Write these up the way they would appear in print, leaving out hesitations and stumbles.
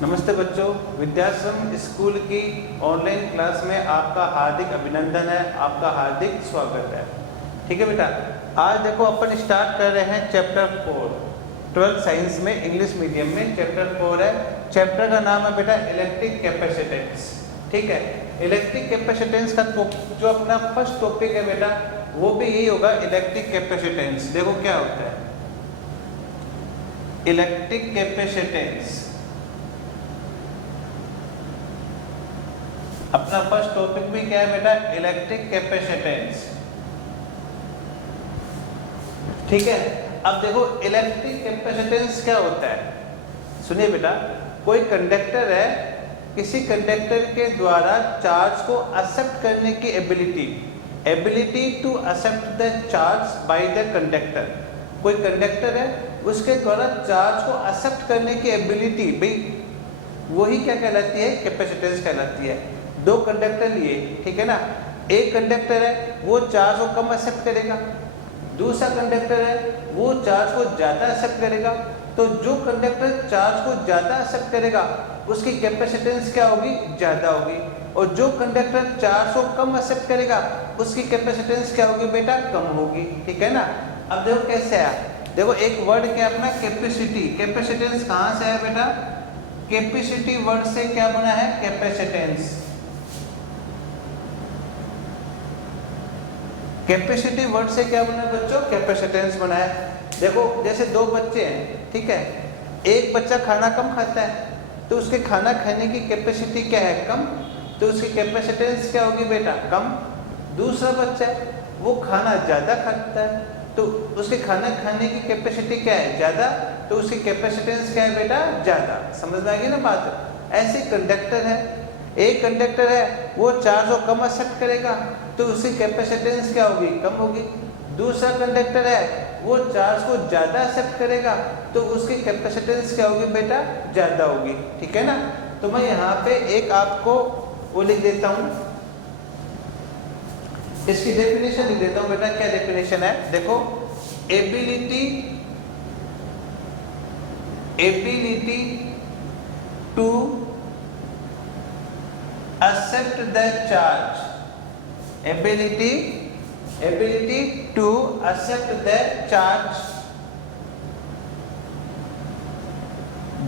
नमस्ते बच्चों, विद्याश्रम स्कूल की ऑनलाइन क्लास में आपका हार्दिक अभिनंदन है, आपका हार्दिक स्वागत है। ठीक है बेटा, आज देखो अपन स्टार्ट कर रहे हैं चैप्टर 4 12th साइंस में, इंग्लिश मीडियम में चैप्टर 4 है। चैप्टर का नाम है बेटा इलेक्ट्रिक कैपेसिटेंस। ठीक है, इलेक्ट्रिक कैपेसिटेंस का जो अपना फर्स्ट टॉपिक है बेटा, वो भी यही होगा, इलेक्ट्रिक कैपेसिटेंस। देखो क्या होता है इलेक्ट्रिक कैपेसिटेंस। अपना फर्स्ट टॉपिक भी क्या है बेटा, इलेक्ट्रिक कैपेसिटेंस। ठीक है, अब देखो इलेक्ट्रिक कैपेसिटेंस क्या होता है। सुनिए बेटा, कोई कंडक्टर है, किसी कंडक्टर के द्वारा चार्ज को एक्सेप्ट करने की ability to accept the charge by the conductor. कोई कंडक्टर है, उसके द्वारा चार्ज को एक्सेप्ट करने की एबिलिटी, भाई वही क्या कहलाती है, कैपेसिटेंस कहलाती है। दो कंडक्टर लिए, ठीक है ना, एक कंडक्टर है वो चार्ज को कम एक्सेप्ट करेगा, दूसरा कंडक्टर है वो चार्ज को ज़्यादा एक्सेप्ट करेगा। तो जो कंडक्टर चार्ज को ज़्यादा एक्सेप्ट करेगा उसकी कैपेसिटेंस क्या होगी, ज़्यादा होगी, और जो कंडक्टर चार्ज को कम एक्सेप्ट करेगा उसकी कैपेसिटेंस क्या होगी बेटा, कम होगी। ठीक है ना। अब देखो कैसे आया, देखो एक वर्ड क्या अपना कैपेसिटी। कैपेसिटेंस कहाँ से है बेटा, कैपेसिटी वर्ड से क्या बना है, कैपेसिटेंस। कैपेसिटी वर्ड से क्या बना है बच्चों, कैपेसिटेंस बना है। देखो जैसे दो बच्चे हैं, ठीक है, एक बच्चा खाना कम खाता है तो उसके खाना खाने की कैपेसिटी क्या है, कम, तो उसकी कैपेसिटेंस क्या होगी बेटा, कम। दूसरा बच्चा है वो खाना ज़्यादा खाता है तो उसके खाना खाने की कैपेसिटी क्या है, ज़्यादा, तो उसकी कैपेसिटेंस क्या है बेटा, ज़्यादा। समझ में आ गई ना बात। ऐसे कंडक्टर है, एक कंडक्टर है वो चार्ज को कम एक्सेप्ट करेगा तो उसकी कैपेसिटेंस क्या होगी, कम होगी। दूसरा कंडक्टर है वो चार्ज को ज़्यादा एक्सेप्ट करेगा तो उसकी कैपेसिटेंस क्या होगी बेटा, ज़्यादा होगी। ठीक है ना। तो मैं यहाँ पे एक आपको वो लिख देता हूँ, इसकी डेफिनेशन लिख देता हूँ बेटा। क्या डेफिनेशन है, देखो, ability to accept the charge, ability to accept the charge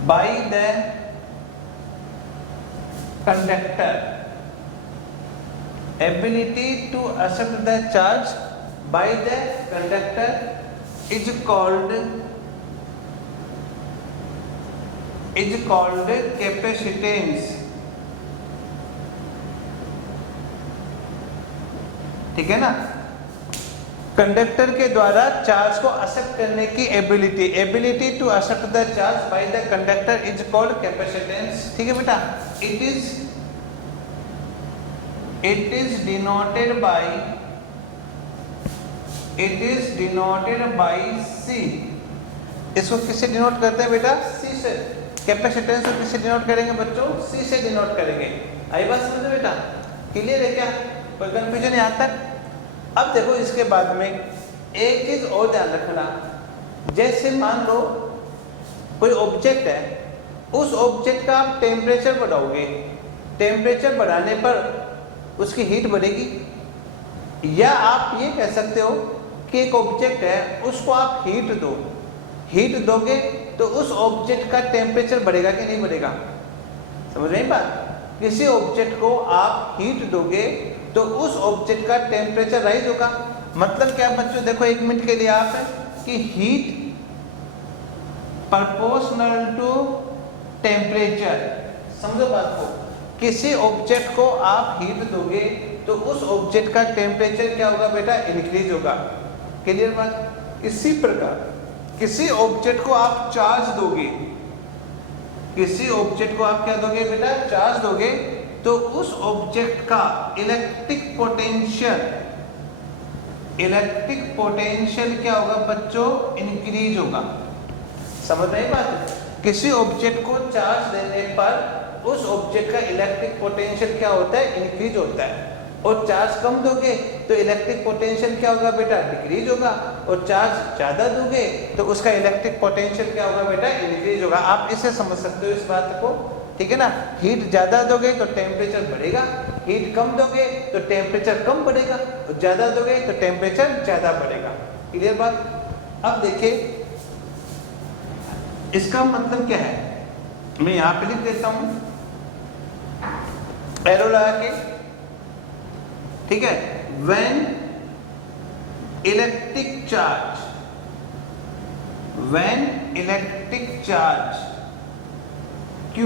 by the conductor, ability to accept the charge by the conductor is called capacitance। ठीक है ना। कंडक्टर के द्वारा चार्ज को एक्सेप्ट करने की ability to accept the charge by the conductor is called capacitance. ठीक है बेटा, it is denoted by C. इसको किससे डिनोट करते हैं बेटा, सी से। कैपेसिटेंस को किससे डिनोट करेंगे बच्चों, सी से डिनोट करेंगे। आई बात समझ में बेटा, क्लियर है क्या, कोई कंफ्यूजन यहाँ तक। अब देखो इसके बाद में एक चीज और ध्यान रखना, जैसे मान लो कोई ऑब्जेक्ट है, उस ऑब्जेक्ट का आप टेम्परेचर बढ़ाओगे, टेम्परेचर बढ़ाने पर उसकी हीट बढ़ेगी। या आप ये कह सकते हो कि एक ऑब्जेक्ट है उसको आप हीट दोगे तो उस ऑब्जेक्ट का टेम्परेचर बढ़ेगा कि नहीं बढ़ेगा। समझ रहे हैं बात। किसी ऑब्जेक्ट को आप हीट दोगे तो उस ऑब्जेक्ट का टेम्परेचर राइज होगा। मतलब क्या बच्चों, देखो एक मिनट के लिए आप है कि हीट प्रोपोर्शनल टू टेम्परेचर। समझो बात को, किसी ऑब्जेक्ट को आप हीट दोगे तो उस ऑब्जेक्ट का टेम्परेचर क्या होगा बेटा, इंक्रीज होगा। क्लियर बात। इसी प्रकार किसी ऑब्जेक्ट को आप चार्ज दोगे, किसी ऑब्जेक्ट को आप क्या दोगे बेटा, चार्ज दोगे, तो उस ऑब्जेक्ट का इलेक्ट्रिक पोटेंशियल क्या होगा बच्चों, इंक्रीज होगा। समझ रहे हैं बात। किसी ऑब्जेक्ट को चार्ज देने पर उस ऑब्जेक्ट का इलेक्ट्रिक पोटेंशियल क्या होता है, इंक्रीज होता है। और चार्ज कम दोगे तो इलेक्ट्रिक पोटेंशियल क्या होगा बेटा, डिक्रीज होगा। और चार्ज ज़्यादा दोगे तो उसका इलेक्ट्रिक पोटेंशियल क्या होगा बेटा, इंक्रीज होगा। आप इसे समझ सकते हो इस बात को। ठीक है ना। हीट ज्यादा दोगे तो टेम्परेचर बढ़ेगा, हीट कम दोगे तो टेम्परेचर कम बढ़ेगा, और ज्यादा दोगे तो टेम्परेचर ज्यादा बढ़ेगा। क्लियर बात। अब देखिए इसका मतलब क्या है, मैं यहां पे लिख देता हूं एरो लगा के, ठीक है। When electric charge, when electric charge Q,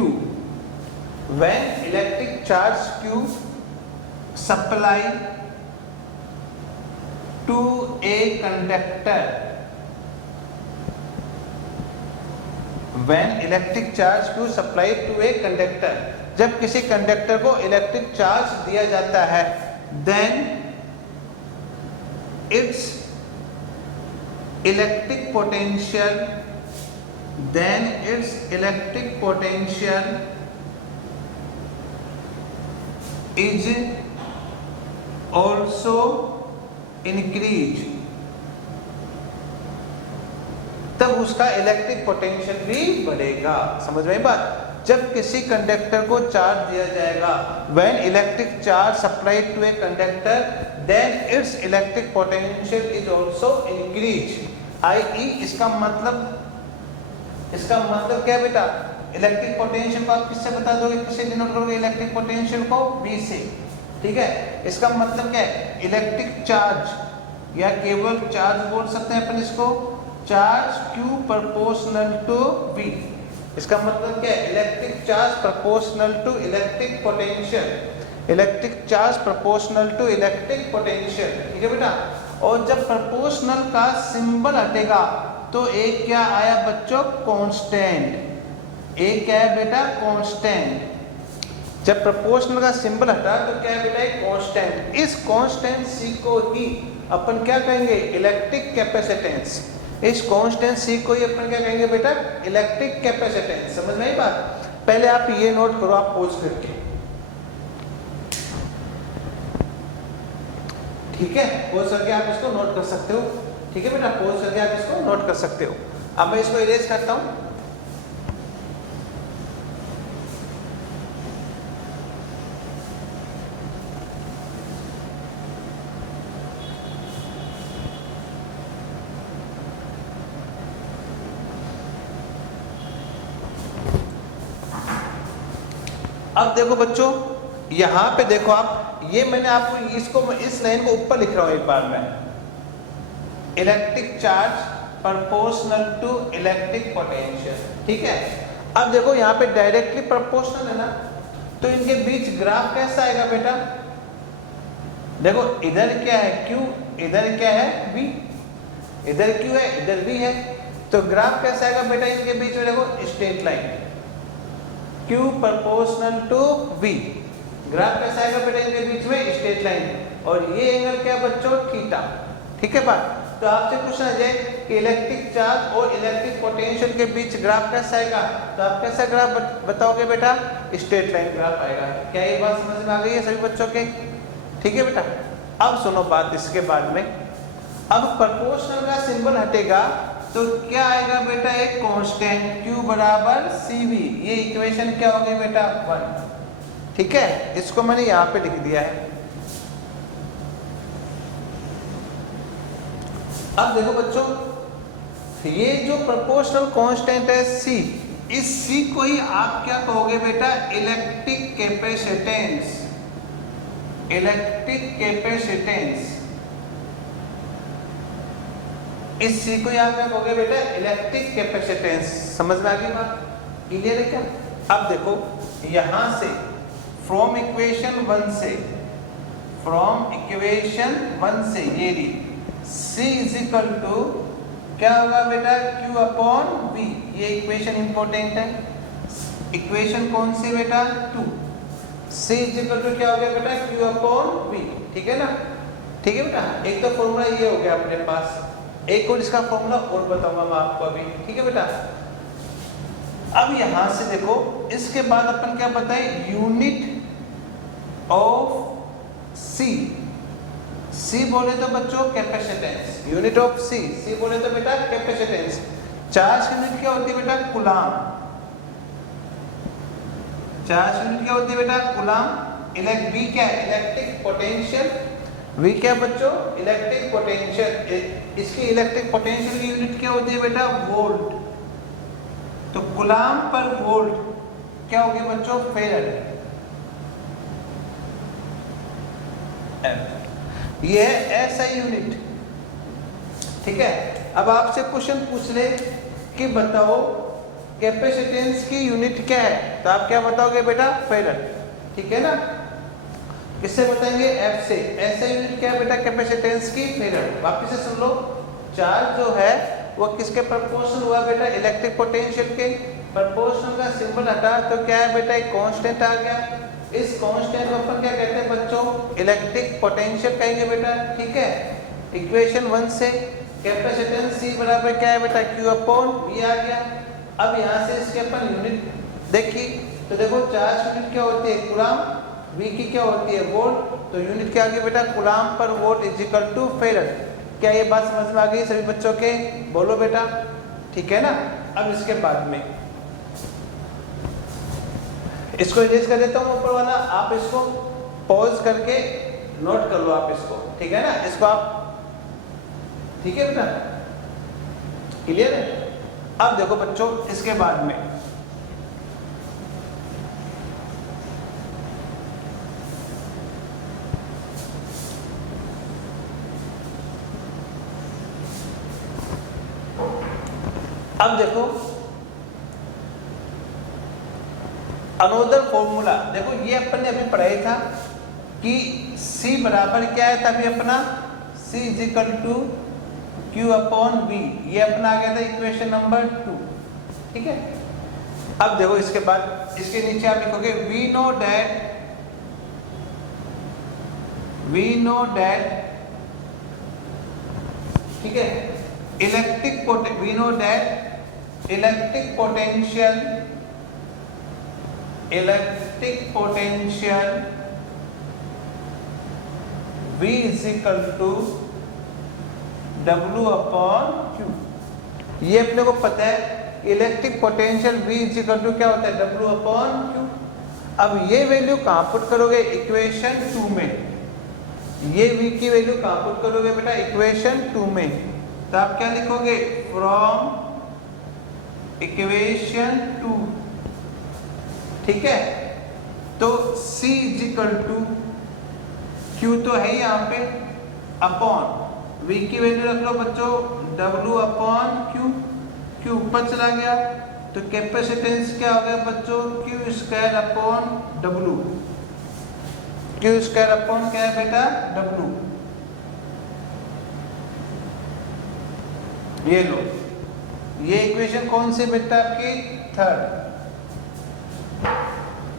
when electric charge Q supply to a conductor, when electric charge Q supply to a conductor, जब किसी कंडक्टर को इलेक्ट्रिक चार्ज दिया जाता है, then its electric potential, then its electric potential is also increased, तब उसका electric potential भी बढ़ेगा। समझ में आई बात। जब किसी कंडक्टर को चार्ज दिया जाएगा, when electric charge supplied to a conductor, then its electric potential is also increased, i.e. इसका मतलब क्या है बेटा, इलेक्ट्रिक पोटेंशियल को आप किससे बता दोगे, किससे डिनोट करोगे इलेक्ट्रिक पोटेंशियल को, V से, ठीक है। इसका मतलब क्या है, इलेक्ट्रिक चार्ज या केवल चार्ज बोल सकते हैं अपन इसको, charge Q proportional to V। इसका मतलब क्या है, electric charge proportional to electric potential, electric charge proportional to electric potential, ठीक है बेटा। और जब प्रोपोर्शनल का सिंबल हटेगा तो एक क्या आया बच्चों, कांस्टेंट। एक क्या है बेटा, कांस्टेंट। जब प्रोपोर्शनल का सिंबल हटा तो क्या है बेटा, कांस्टेंट। इस कांस्टेंट C को ही अपन क्या कहेंगे, इलेक्ट्रिक कैपेसिटेंस। इस कांस्टेंट C को ही अपन क्या कहेंगे बेटा, इलेक्ट्रिक कैपेसिटेंस। समझ में आई बात। पहले आप ये नोट करो, आप पोज करके, ठीक है। पोज करके आप इसको नोट कर सकते हो, ठीक है बेटा। पोज करके आप इसको नोट कर सकते हो। अब मैं इसको इरेज करता हूं। अब देखो बच्चों, यहां पे देखो आप, ये मैंने आपको इसको, इस लाइन को ऊपर लिख रहा हूं एक बार मैं, electric charge proportional to electric potential, ठीक है। अब देखो यहाँ पे डायरेक्टली प्रोपोर्शनल है ना, तो इनके बीच ग्राफ कैसा आएगा बेटा, देखो इधर क्या है Q, इधर क्या है V, इधर Q है, इधर V है, तो ग्राफ कैसा आएगा बेटा इनके बीच में, देखो straight line, Q proportional to V। Graph कैसा आएगा बेटा इनके बीच में, स्ट्रेट लाइन, और ये एंगल क्या बच्चों, थीटा, ठीक है बात। तो आपसे पूछना जाए कि इलेक्ट्रिक चार्ज और इलेक्ट्रिक पोटेंशियल के बीच ग्राफ कैसा आएगा, तो आप कैसा ग्राफ बताओगे बेटा, स्ट्रेट लाइन ग्राफ आएगा। क्या ये बात समझ में आ गई है सभी बच्चों के, ठीक है बेटा। अब सुनो बात इसके बाद में, अब प्रोपोर्शनल का सिंबल हटेगा तो क्या आएगा बेटा, एक कांस्टेंट Q बराबर CV। ये इक्वेशन क्या हो गई बेटा, 1, ठीक है। इसको मैंने यहाँ पे लिख दिया है। अब देखो बच्चों, ये जो प्रोपोर्शनल कांस्टेंट है C, इस C को ही आप क्या कहोगे बेटा, इलेक्ट्रिक कैपेसिटेंस, इलेक्ट्रिक कैपेसिटेंस। इस C को ही आप क्या कहोगे बेटा, इलेक्ट्रिक कैपेसिटेंस। समझ में आ गई बात, क्लियर है क्या। अब देखो यहां से फ्रॉम इक्वेशन 1 से, फ्रॉम इक्वेशन 1 से ये री C इज इक्वल टू क्या होगा बेटा, Q अपॉन V। ये इक्वेशन इंपॉर्टेंट है। इक्वेशन कौन सी बेटा, 2। C इज इक्वल टू क्या हो गया बेटा, Q अपॉन V, ठीक है ना, ठीक है बेटा। एक तो फॉर्मूला ये हो गया अपने पास, एक और इसका फॉर्मूला और बताऊंगा मैं आपको अभी, ठीक है बेटा। अब यहां से देखो, इसके बाद अपन क्या बताए, यूनिट ऑफ C। C बोले तो बच्चों कैपेसिटेंस, यूनिट ऑफ C बोले तो बेटा कैपेसिटेंस। चार्ज की यूनिट क्या होती है बेटा, कूलाम। चार्ज यूनिट क्या होती है बेटा? कूलम। वी क्या है? Electric potential. वी क्या बच्चों? Electric potential. इसकी इलेक्ट्रिक पोटेंशियल की यूनिट क्या होती है बेटा? वोल्ट। तो कूलम पर वोल्ट क्या होगी बच्चों? फेरेड। ये है एसआई यूनिट। ठीक है। अब आपसे क्वेश्चन पूछ ले कि बताओ कैपेसिटेंस की यूनिट क्या है, तो आप क्या बताओगे बेटा? फेरेड। ठीक है ना। किससे बताएंगे? एफ से। एसआई यूनिट क्या है बेटा? कैपेसिटेंस की, फेरेड। वापिस से सुन लो, चार्ज जो है वो किसके प्रोपोर्शनल हुआ बेटा? इलेक्ट्रिक पोटेंशियल के। प्रोपोर्शनल का सिंबल हटा तो क्या है बेटा? एक कांस्टेंट आ गया। इस कांस्टेंट को अपन क्या कहते हैं बच्चों? इलेक्ट्रिक पोटेंशियल कहेंगे बेटा। ठीक है। इक्वेशन 1 से कैपेसिटेंस C बराबर क्या है बेटा? Q अपॉन V आ गया। अब यहाँ से इसके अपन यूनिट देखी तो देखो चार्ज यूनिट क्या होती है? कूलम। V की क्या होती है? वोल्ट। तो यूनिट क्या आ गई बेटा? कूलम पर volt is equal to farad. क्या ये बात समझ में आ गई सभी बच्चों के? बोलो बेटा। ठीक है ना। अब इसके बाद में इसको इरेज कर देता हूँ ऊपर वाला, आप इसको पॉज करके नोट कर लो आप इसको। ठीक है ना। इसको आप, ठीक है बेटा, क्लियर है? अब देखो बच्चों इसके बाद में अब देखो अनोदर फॉर्मूला। देखो ये अपन ने अभी पढ़ाई था कि C बराबर क्या है था अभी अपना? C is equal to Q upon V। ये अपना आ गया था इक्वेशन नंबर 2। ठीक है। अब देखो इसके बाद इसके नीचे आप लिखोगे वी नो डैट, ठीक है, electric potential V is equal to W upon Q। ये अपने को पता है electric potential V is equal to क्या होता है? W upon Q। अब ये वैल्यू कहाँ पुट करोगे? इक्वेशन 2 में। ये V की वैल्यू कहाँ पुट करोगे बेटा? इक्वेशन 2 में। तो आप क्या लिखोगे? From equation 2। ठीक है। तो C is equal to Q तो है यहाँ पे, अपॉन V की वैल्यू रख लो बच्चों W अपॉन Q ऊपर चला गया तो कैपेसिटेंस क्या हो गया बच्चों? Q square upon W। Q square upon क्या है बेटा? W। ये लो, ये इक्वेशन कौन सी बेटा? आपकी 3rd।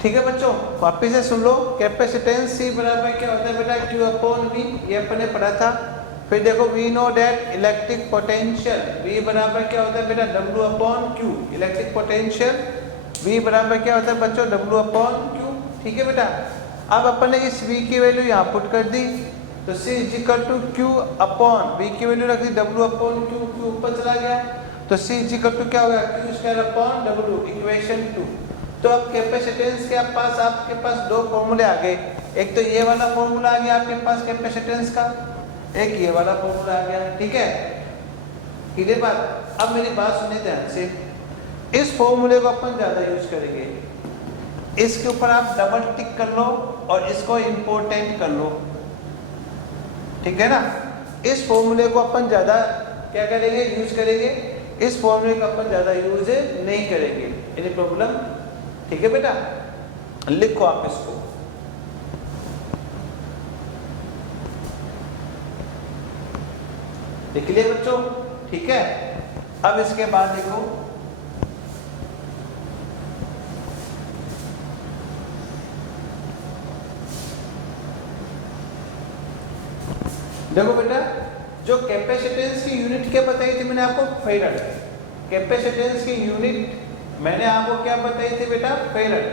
ठीक है बच्चों, वापिस से सुन लो। कैपेसिटेंस C बराबर क्या होता है बेटा? Q upon V। ये अपन ने पढ़ा था। फिर देखो we know that electric potential V बराबर क्या होता है बेटा? W upon Q। Electric potential V बराबर क्या होता है बच्चों? W upon Q। ठीक है बेटा। अब अपन ने इस V की वैल्यू यहाँ पुट कर दी तो C is equal to Q upon V की वैल्यू रख दी W अपॉन Q ऊपर चला गया तो C इज इक्वल टू क्या हो गया? Q square upon W। Equation 2। तो अब कैपेसिटेंस के पास आपके पास दो फॉर्मूले आ गए। एक तो ये वाला फॉर्मूला आ गया आपके पास कैपेसिटेंस का, एक ये वाला फॉर्मूला आ गया। ठीक है, क्लियर बात? अब मेरी बात सुनिए ध्यान से। इस फॉर्मूले को अपन ज्यादा यूज करेंगे। इसके ऊपर आप डबल टिक कर लो और इसको इंपोर्टेंट कर लो। ठीक है ना। इस फॉर्मूले को अपन ज्यादा क्या करेंगे? यूज करेंगे। इस फॉर्मूले का अपन ज्यादा यूज नहीं करेंगे। Any problem? ठीक है बेटा, लिखो आप इसको। लिख लिए बच्चों? ठीक है। अब इसके बाद देखो बेटा, जो कैपेसिटेंस की यूनिट क्या बताई थी मैंने आपको? फेरेड। कैपेसिटेंस की यूनिट मैंने आपको क्या बताई थी बेटा? फेरेड,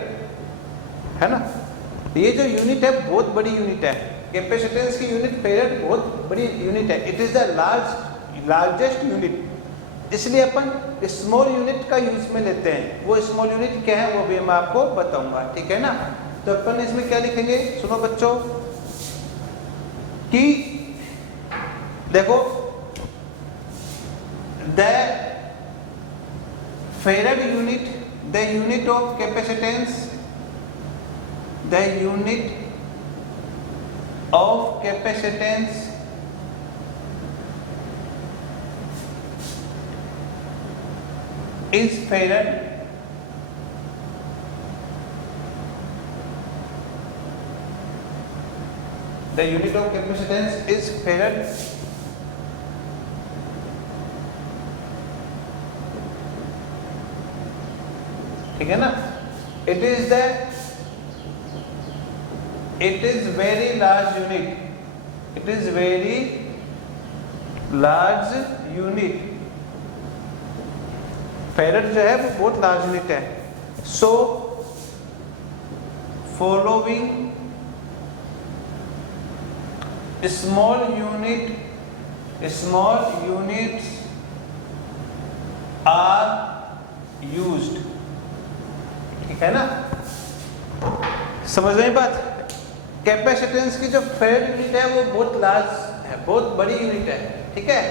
है ना। ये जो यूनिट है बहुत बड़ी यूनिट है। कैपेसिटेंस की यूनिट फेरेड बहुत बड़ी यूनिट है। It is the largest unit इसलिए अपन स्मॉल यूनिट का यूज में लेते हैं। वो स्मॉल यूनिट क्या है वो भी मैं आपको बताऊंगा, ठीक है ना। तो अपन इसमें क्या लिखेंगे, सुनो बच्चों, कि देखो the फेरेड unit, the unit of capacitance, the unit of capacitance is farad. The unit of capacitance is farad. ठीक है ना। It is very large unit. It is very large unit. फेरेड जो है वो बहुत लार्ज यूनिट है। So following small units are used, ठीक है ना। समझ में बात। कैपेसिटेंस की जो फेरेड यूनिट है वो बहुत लार्ज है, बहुत बड़ी यूनिट है, ठीक है,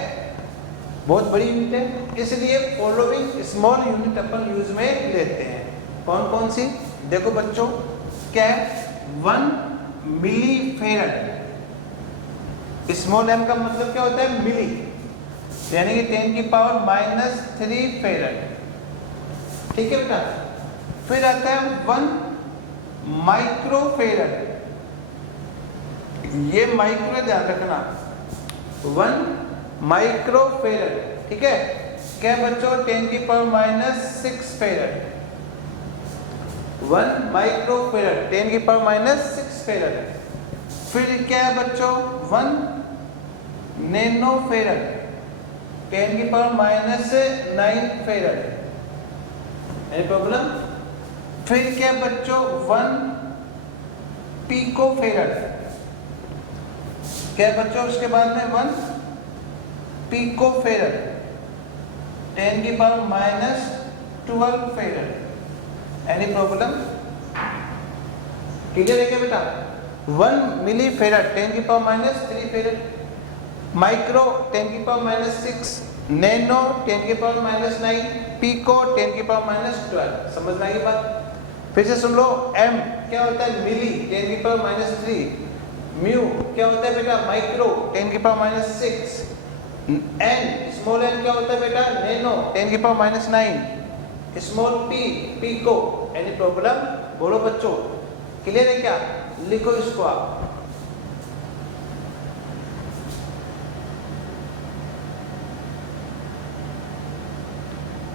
बहुत बड़ी यूनिट है। इसलिए फॉलोइंग स्मॉल यूनिट अपन यूज में लेते हैं। कौन कौन सी, देखो बच्चों, क्या है, 1 मिली फेरेड। स्मॉल m का मतलब क्या होता है, मिली, यानी कि 10⁻³ फेरेड, ठीक है बेटा। फिर आता है 1 माइक्रो फेरेड, ये माइक्रो ध्यान रखना, 1 माइक्रो फेरेड, ठीक है। क्या बच्चों, 10⁻⁶ फेरेड, 1 माइक्रो फेरेड 10⁻⁶ फेरेड। फिर क्या है बच्चों, 1 नैनो फेरेड 10⁻⁹ फेरेड, एनी प्रॉब्लम। फिर क्या बच्चों, 1 पिको फेरेड, क्या बच्चों उसके बाद में 1 पिको फेरेड 10⁻12 फेरेड, एनी प्रॉब्लम, क्लियर है क्या बेटा। 1 मिली फेरेड 10⁻³ फेरेड, माइक्रो 10⁻⁶, नैनो 10⁻⁹, पिको 10⁻12। समझना ये बात। फिर से सुन लो, m क्या होता है, मिली 10⁻³ म्यू क्या होता है बेटा, माइक्रो 10⁻�6, n स्मॉल n क्या होता है बेटा, nano 10⁻⁹, small p pico, any problem, बोलो बच्चों, क्लियर है क्या। लिखो इसको आप,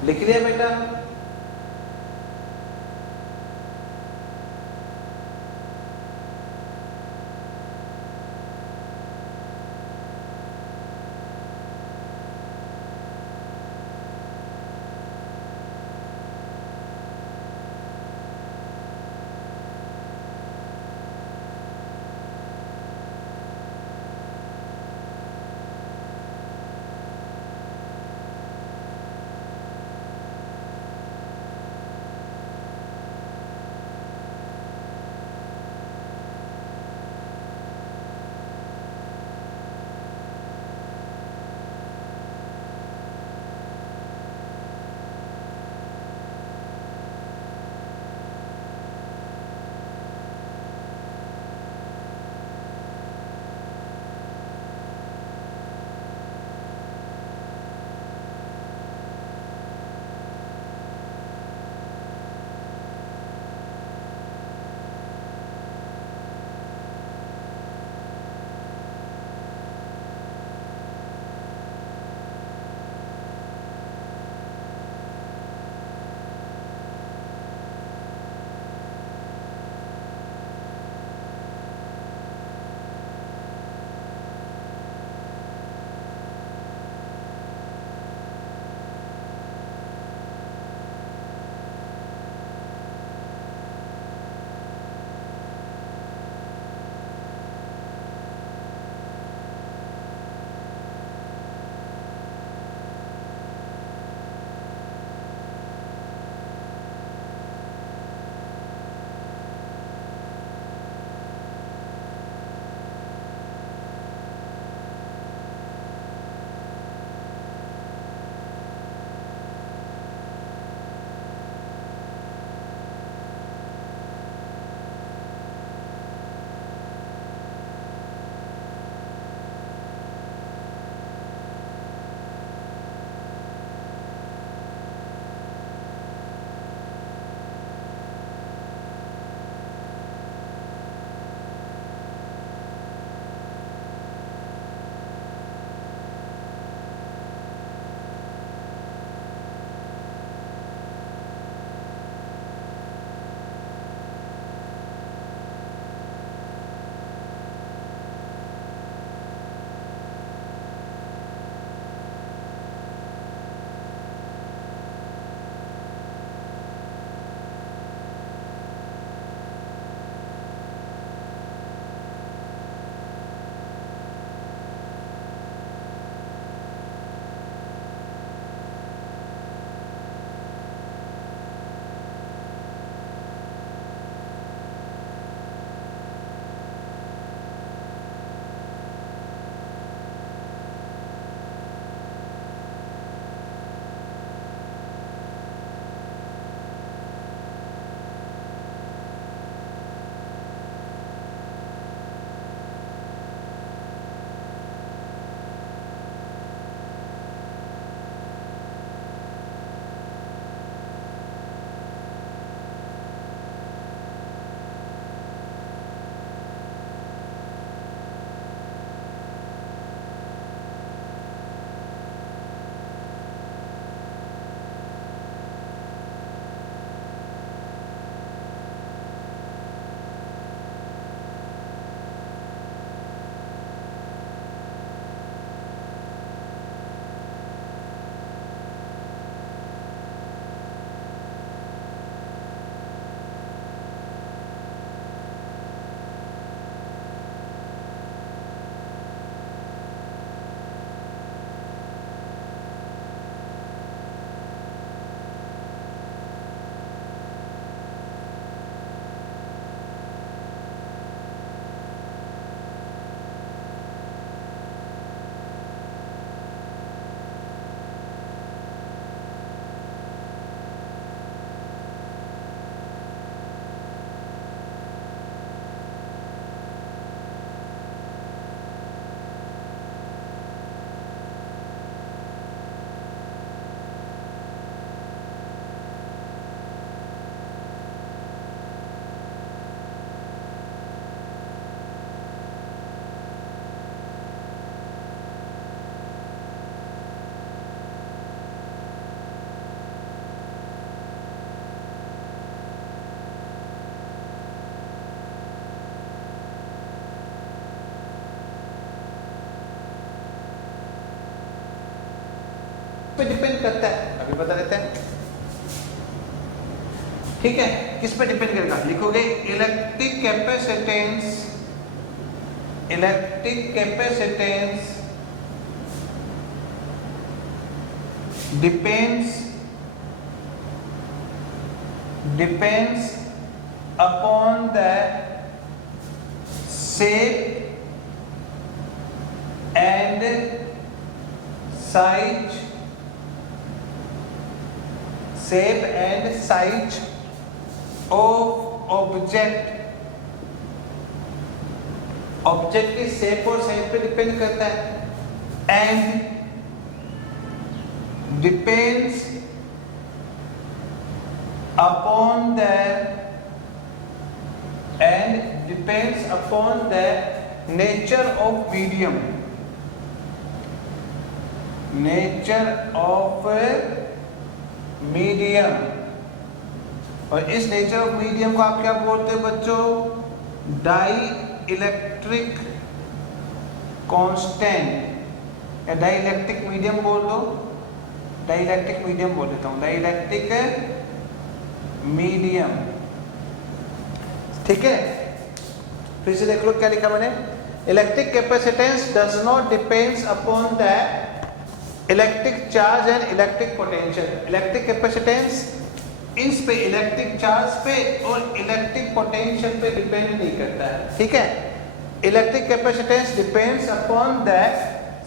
लिख लिया बेटा। पे डिपेंड करता है, अभी बता देते हैं। ठीक है, किस पे डिपेंड करेगा, लिखोगे electric capacitance, electric capacitance depends upon the shape and size of object, object की शेप और साइज पे डिपेंड करता है, and depends upon the nature of medium, और इस नेचर ऑफ मीडियम को आप क्या बोलते हैं बच्चों, डाई इलेक्ट्रिक कांस्टेंट या डाई इलेक्ट्रिक मीडियम बोल दो, डाई इलेक्ट्रिक मीडियम बोल देता हूँ, डाई इलेक्ट्रिक मीडियम। ठीक है, फिर से देख लो क्या लिखा मैंने, electric capacitance does not depends upon the electric charge and electric potential. Electric capacitance इस पे, इलेक्ट्रिक चार्ज पे और इलेक्ट्रिक पोटेंशियल पे डिपेंड नहीं करता है। ठीक है, electric capacitance depends upon the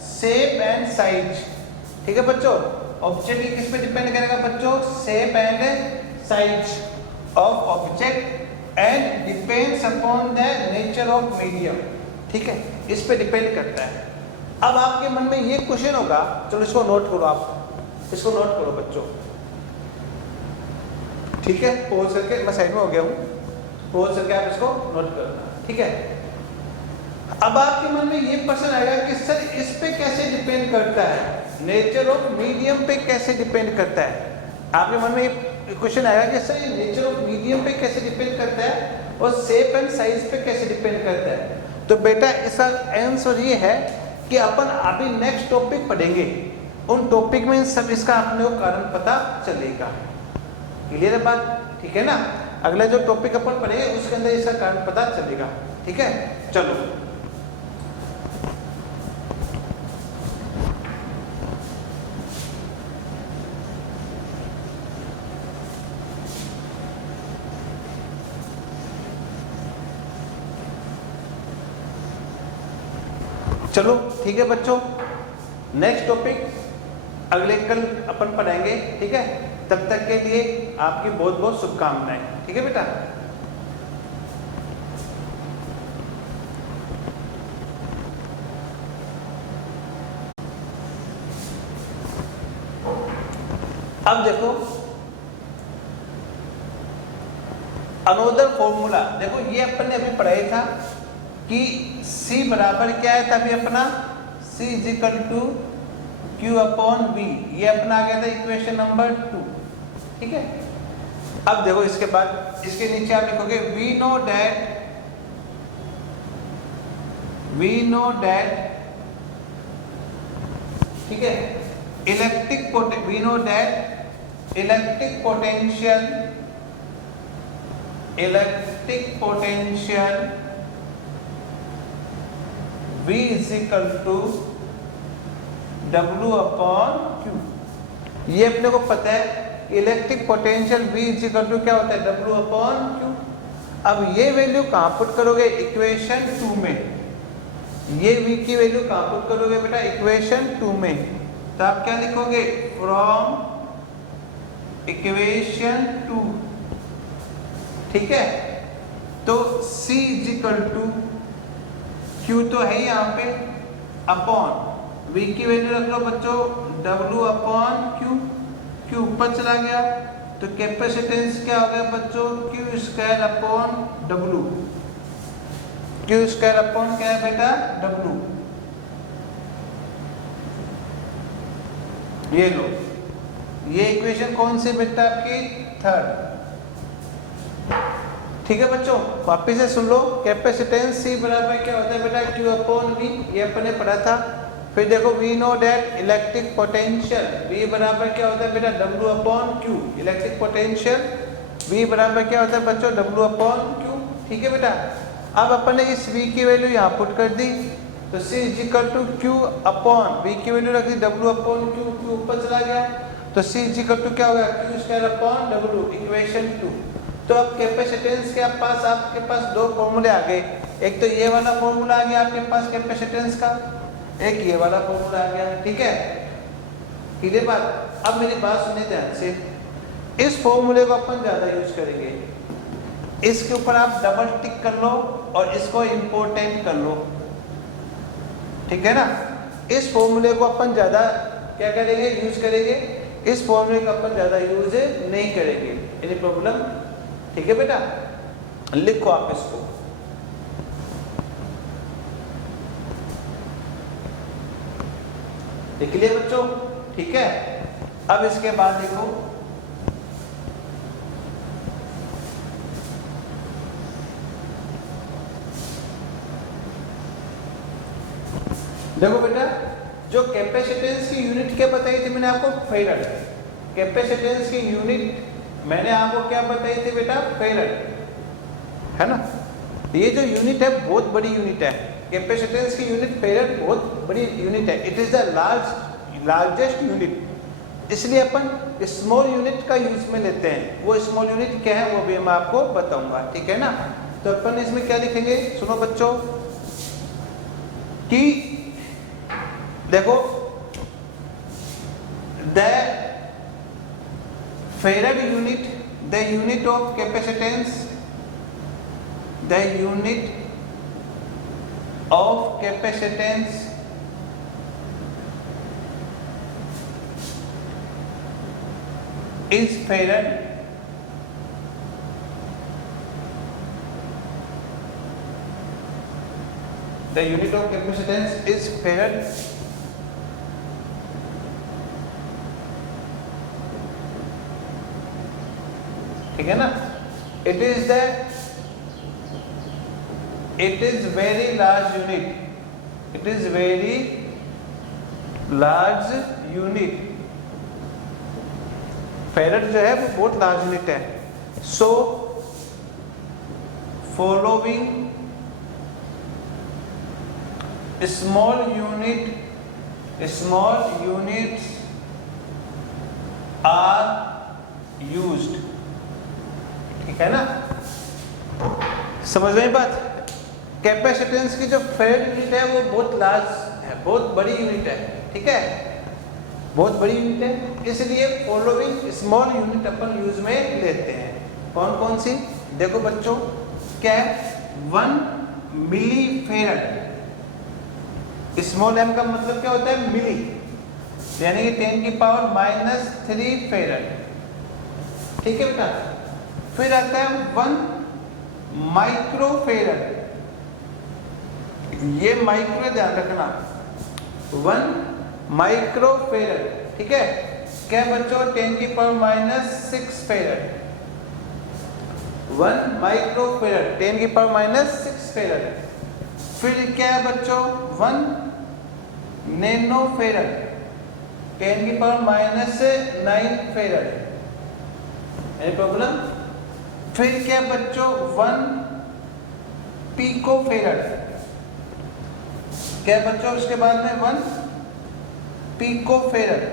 shape and size. ठीक है बच्चों, ऑब्जेक्ट की किस पे डिपेंड करेगा बच्चों, shape and size of object and depends upon the nature of medium. ठीक है, इस पे डिपेंड करता है। अब आपके मन में ये क्वेश्चन होगा, चलो इसको नोट करो, आप इसको नोट करो बच्चों। ठीक है, पॉज करके, मैं साइड में हो गया हूँ, पॉज करके आप इसको नोट करना। ठीक है, अब आपके मन में ये प्रश्न आएगा कि सर इस पे कैसे डिपेंड करता है, नेचर ऑफ मीडियम पे कैसे डिपेंड करता है। आपके मन में ये क्वेश्चन आएगा कि सर ये नेचर ऑफ मीडियम पे कैसे डिपेंड करता है और शेप एंड साइज पे कैसे डिपेंड करता है। तो बेटा इसका आंसर ये है कि अपन अभी नेक्स्ट टॉपिक पढ़ेंगे, उन टॉपिक में सब इसका अपने को कारण पता चलेगा। क्लियर है बात, ठीक है ना। अगला जो टॉपिक अपन पढ़ेंगे उसके अंदर इसका कारण पता चलेगा। ठीक है, चलो चलो ठीक है बच्चों, नेक्स्ट टॉपिक अगले कल अपन पढ़ाएंगे। ठीक है, तब तक के लिए आपकी बहुत बहुत शुभकामनाएं। ठीक है बेटा, अब देखो अनोदर फॉर्मूला, देखो ये अपन ने अभी पढ़ाया था कि C बराबर क्या है था अभी अपना, C is equal to Q upon V, ये अपना आ गया था इक्वेशन नंबर 2। ठीक है, अब देखो इसके बाद इसके नीचे आप लिखोगे वी नो दैट, ठीक है, electric potential V is equal to W upon Q। ये अपने को पता है electric potential V is equal to क्या होता है, W अपॉन Q। अब ये वैल्यू कहाँ पुट करोगे, इक्वेशन 2 में। ये V की वैल्यू कहाँ पुट करोगे बेटा, इक्वेशन 2 में। तो आप क्या लिखोगे, फ्रॉम इक्वेशन 2। ठीक है, तो C is equal to Q तो है यहाँ पे, अपॉन V की वैल्यू रख लो बच्चों W अपॉन Q ऊपर चला गया तो कैपेसिटेंस क्या हो गया बच्चों, Q square upon W। Q square upon क्या है बेटा, W। ये लो, ये इक्वेशन कौन सी बेटा आपकी, 3rd। ठीक है बच्चों, वापिस से सुन लो, कैपेसिटेंस C बराबर क्या होता है बेटा, Q अपॉन V, ये अपन ने पढ़ा था। फिर देखो we know that electric potential V बराबर क्या होता है बेटा W upon Q। Electric potential V बराबर क्या होता है बच्चों W अपॉन Q। ठीक है बेटा, अब अपन ने इस V की वैल्यू यहाँ पुट कर दी, तो C is equal to Q upon V की वैल्यू रख दी W अपॉन Q, Q ऊपर चला गया, तो C इज इक्वल टू क्या होगा Q square upon W, equation 2। तो अब कैपेसिटेंस के पास आपके पास दो फॉर्मूले आ गए, एक तो ये वाला फॉर्मूला आ गया आपके पास कैपेसिटेंस का, एक ये वाला फॉर्मूला आ गया। ठीक है, क्लियर बात। अब मेरी बात सुनिए ध्यान से, इस फॉर्मूले को अपन ज्यादा यूज करेंगे, इसके ऊपर आप डबल टिक कर लो और इसको इंपॉर्टेंट कर लो। ठीक है ना, इस फॉर्मूले को अपन ज्यादा क्या करेंगे यूज करेंगे, इस फॉर्मूले का अपन ज्यादा यूज नहीं करेंगे। Any problem? ठीक है बेटा, लिखो आप इसको। लिख लिया बच्चों? ठीक है, अब इसके बाद देखो देखो बेटा, जो कैपेसिटेंस की यूनिट क्या बताई थी मैंने आपको, फेरड। कैपेसिटेंस की यूनिट मैंने आपको क्या बताई थी बेटा, फेरड, है ना। ये जो यूनिट है बहुत बड़ी यूनिट है, कैपेसिटेंस की यूनिट फेरड बहुत बड़ी यूनिट है। It is the largest unit, इसलिए अपन स्मॉल यूनिट का यूज में लेते हैं। वो स्मॉल यूनिट क्या है वो भी मैं आपको बताऊंगा। ठीक है ना, तो अपन इसमें क्या लिखेंगे सुनो बच्चों, कि देखो the farad unit, the unit of capacitance, the unit of capacitance is farad, the unit of capacitance is farad, ठीक है ना। it is very large unit, it is very large unit, farad जो है वो बहुत लार्ज यूनिट है। So following small units are used, ठीक है ना, समझ में बात। कैपेसिटेंस की जो फेरड यूनिट है वो बहुत लार्ज है, बहुत बड़ी यूनिट है, ठीक है, बहुत बड़ी यूनिट है, इसलिए फॉलोइंग स्मॉल यूनिट अपन यूज में लेते हैं। कौन कौन सी देखो बच्चों, क्या है 1 मिली फेरड, स्मॉल m का मतलब क्या होता है मिली, यानी कि 10 की पावर -3 फेरड, ठीक है बेटा। फिर आता है 1 माइक्रो फेरड, ये माइक्रो ध्यान रखना, 1 माइक्रो फेरड, ठीक है, क्या बच्चों 10 की पावर -6 फेरड, 1 माइक्रो फेरड 10 की पावर -6 फेरड। फिर क्या है बच्चों 1 नैनो फेरड 10 की पावर -9 फेरड, एनी प्रॉब्लम। फिर क्या बच्चों 1 पिको फेरड, क्या बच्चों उसके बाद में 1 पिको फेरड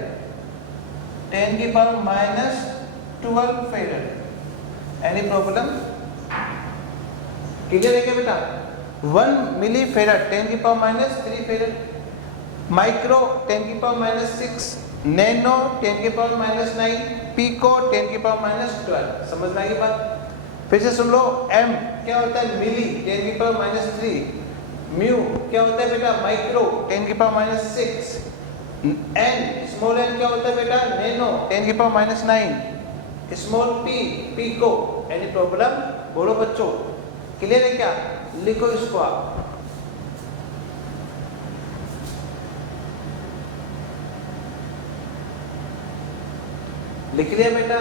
10 की power -12 farad, any problem, clear है क्या बेटा। 1 मिली फेरड 10 की पावर -3 फेरड, माइक्रो 10 की पावर -6, नैनो 10 की पावर -9, पिको 10 की पावर -12, समझ में आई बात। फिर से सुन लो, m क्या होता है मिली 10 की पावर -3, म्यू क्या होता है बेटा माइक्रो 10 की पावर -6, n स्मॉल n क्या होता है बेटा नैनो 10 की power -9, small p pico, any problem बोलो बच्चों, क्लियर है क्या। लिखो इसको आप, लिख लिया बेटा।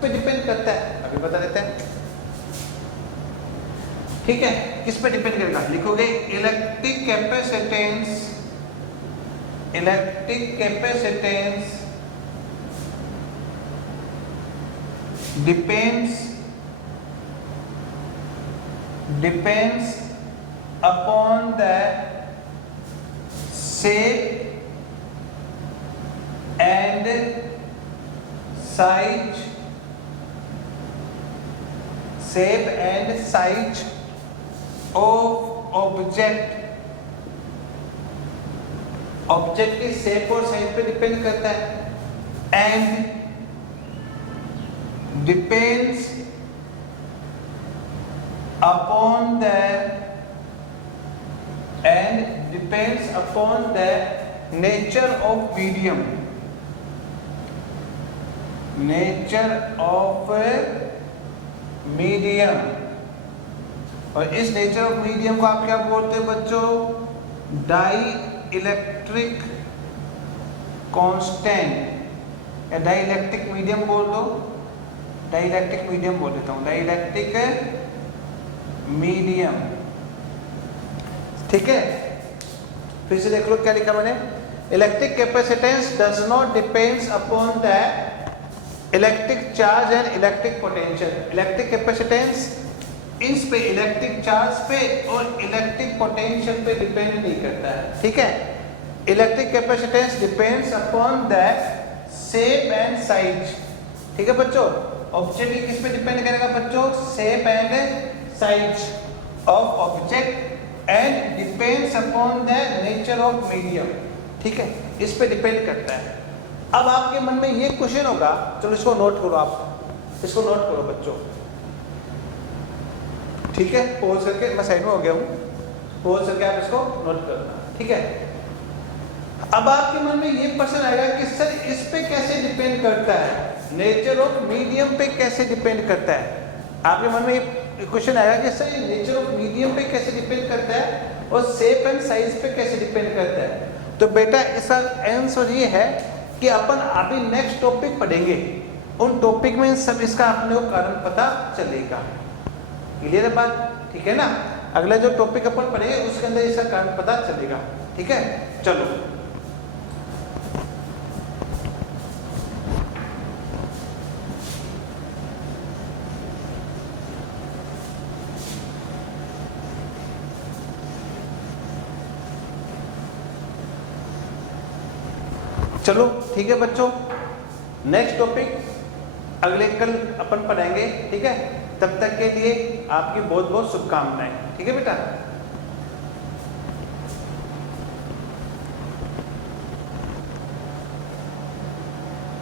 पे डिपेंड करता है, अभी बता देते हैं। ठीक है, किस पे डिपेंड करेगा, लिखोगे electric capacitance, electric capacitance depends upon the shape and size of object, object की शेप और साइज पे डिपेंड करता है, and depends upon the nature of medium, और इस नेचर ऑफ मीडियम को आप क्या बोलते हैं बच्चों, डाई इलेक्ट्रिक कांस्टेंट या डाई इलेक्ट्रिक मीडियम बोल दो, डाई इलेक्ट्रिक मीडियम बोल देता हूं, डाई इलेक्ट्रिक मीडियम। ठीक है, फिर से देख लो क्या लिखा मैंने, electric capacitance does not depends upon the electric charge and electric potential. Electric capacitance इस पे, इलेक्ट्रिक चार्ज पे और इलेक्ट्रिक पोटेंशियल पे डिपेंड नहीं करता है। ठीक है, electric capacitance depends upon the shape and size. ठीक है बच्चों, ऑब्जेक्ट की किस पे डिपेंड करेगा बच्चों, shape and size of object and depends upon the nature of medium. ठीक है, इस पे डिपेंड करता है। अब आपके मन में ये क्वेश्चन होगा, चलो इसको नोट करो, आप इसको नोट करो बच्चों। ठीक है, पोज करके, मैं साइड में हो गया हूँ, पोज करके आप इसको नोट करना। ठीक है, अब आपके मन में ये प्रश्न आएगा कि सर इस पे कैसे डिपेंड करता है, नेचर ऑफ मीडियम पे कैसे डिपेंड करता है। आपके मन में ये क्वेश्चन आएगा कि सर ये नेचर ऑफ मीडियम पे कैसे डिपेंड करता है और शेप एंड साइज पे कैसे डिपेंड करता है। तो बेटा इसका आंसर ये है कि अपन अभी नेक्स्ट टॉपिक पढ़ेंगे, उन टॉपिक में सब इसका अपने को कारण पता चलेगा। क्लियर है बात, ठीक है ना। अगला जो टॉपिक अपन पढ़ेंगे उसके अंदर इसका कारण पता चलेगा। ठीक है, चलो चलो ठीक है बच्चों, नेक्स्ट टॉपिक अगले कल अपन पढ़ेंगे। ठीक है, तब तक के लिए आपकी बहुत बहुत शुभकामनाएं। ठीक है बेटा।